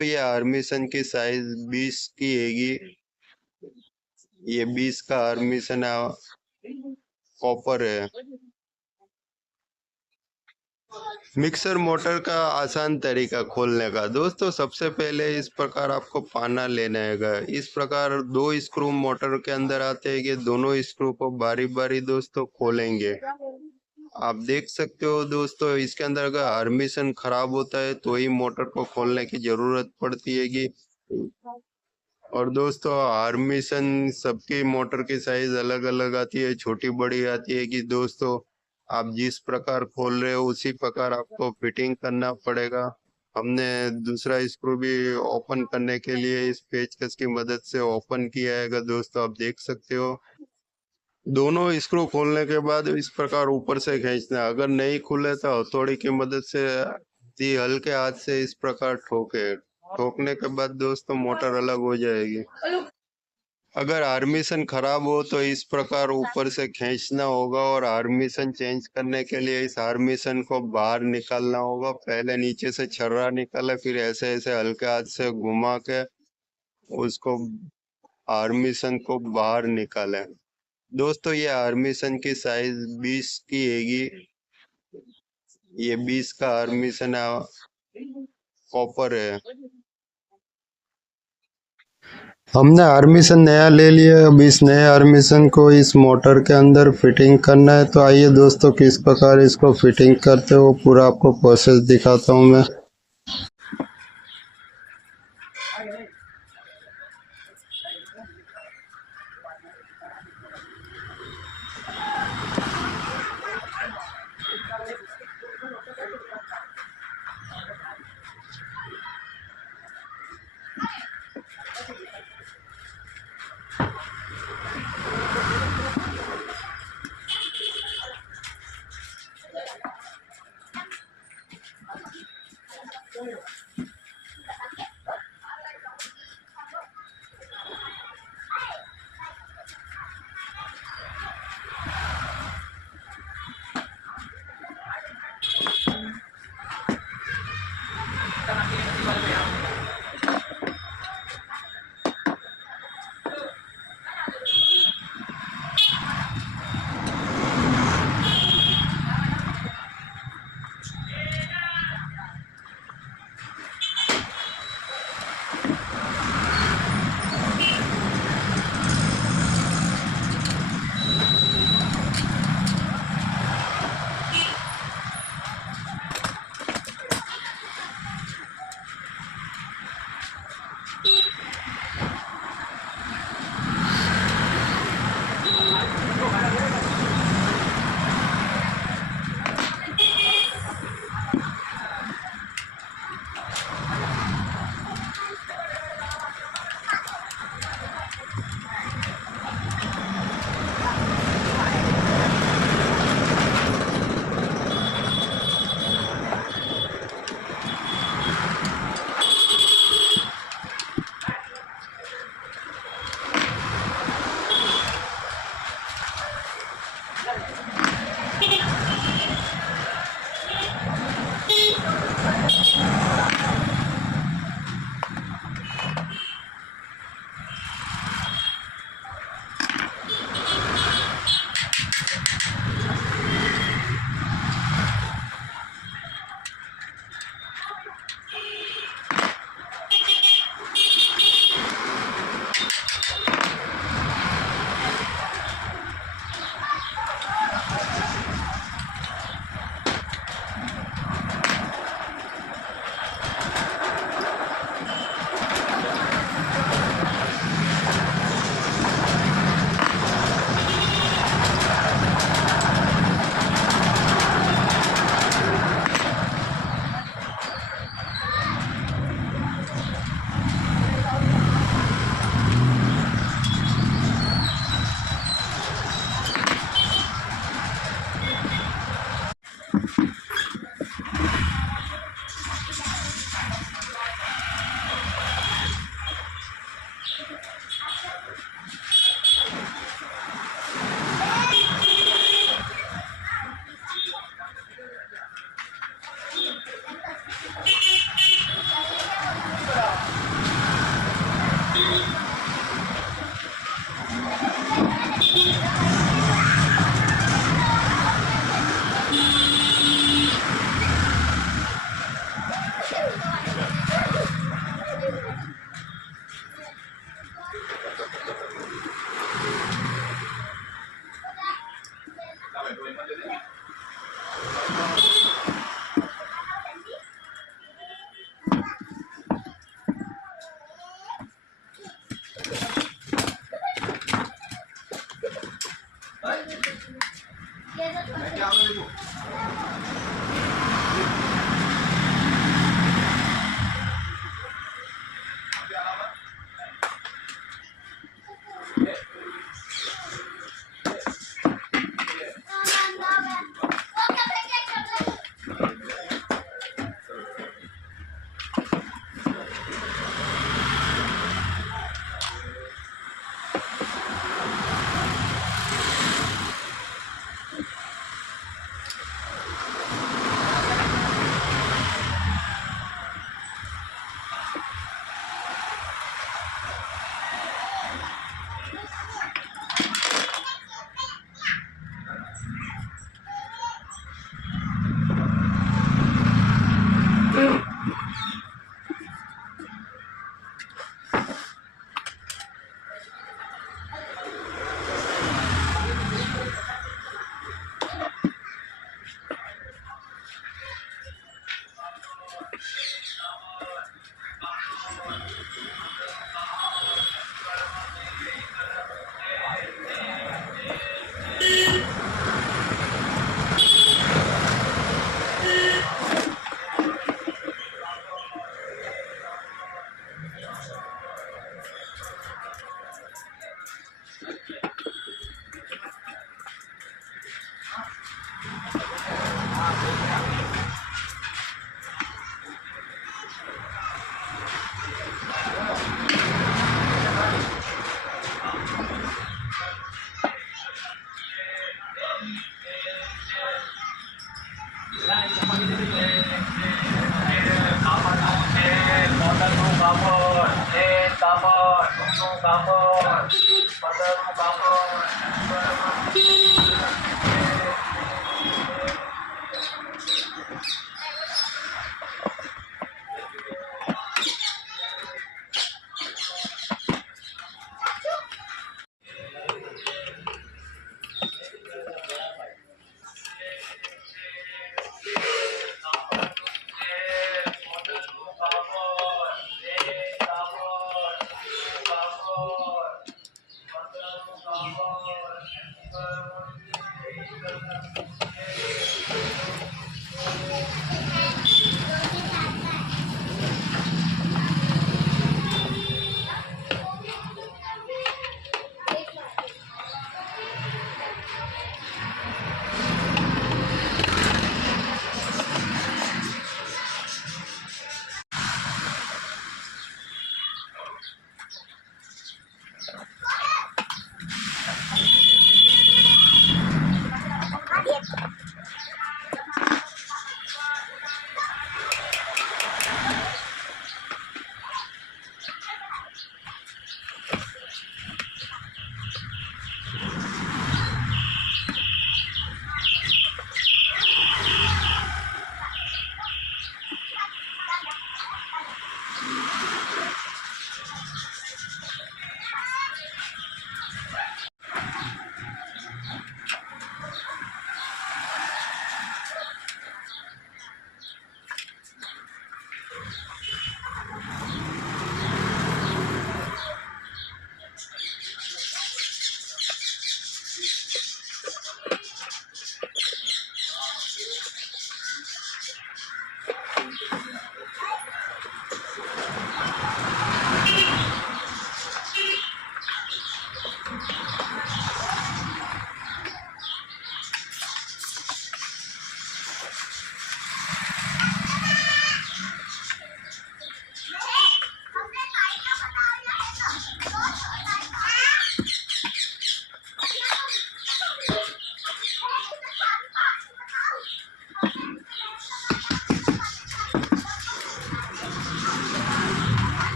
तो ये आर्मेशन की साइज 20 की हैगी। ये 20 का आर्मेशन कॉपर है। मिक्सर मोटर का आसान तरीका खोलने का दोस्तों, सबसे पहले इस प्रकार आपको पाना लेना है। इस प्रकार दो स्क्रू मोटर के अंदर आते हैं कि दोनों स्क्रू को बारी बारी दोस्तों खोलेंगे। आप देख सकते हो दोस्तों, इसके अंदर अगर आर्मेशन खराब होता है तो ही मोटर को खोलने की जरूरत पड़ती है कि। और दोस्तों आर्मेशन सबकी मोटर की साइज अलग अलग आती है, छोटी बड़ी आती है कि दोस्तों आप जिस प्रकार खोल रहे हो उसी प्रकार आपको फिटिंग करना पड़ेगा। हमने दूसरा स्क्रू भी ओपन करने के लिए इस पेचकस की मदद से ओपन किया है दोस्तों, आप देख सकते हो। दोनों स्क्रू खोलने के बाद इस प्रकार ऊपर से खींचना है। अगर नहीं खुले तो हथौड़ी की मदद से हल्के हाथ से इस प्रकार ठोकने के बाद दोस्तों मोटर अलग हो जाएगी। अगर आर्मेशन खराब हो तो इस प्रकार ऊपर से खींचना होगा और आर्मेशन चेंज करने के लिए इस आर्मेशन को बाहर निकालना होगा। पहले नीचे से छर्रा निकाले, फिर ऐसे ऐसे हल्के हाथ से घुमा के उसको आर्मेशन को बाहर निकाले। दोस्तों ये आर्मेशन की साइज 20 की हैगी। ये 20 का आर्मेशन कॉपर है। हमने आर्मेशन नया ले लिया। अब इस नए आर्मेशन को इस मोटर के अंदर फिटिंग करना है। तो आइए दोस्तों किस प्रकार इसको फिटिंग करते हो पूरा आपको प्रोसेस दिखाता हूँ मैं।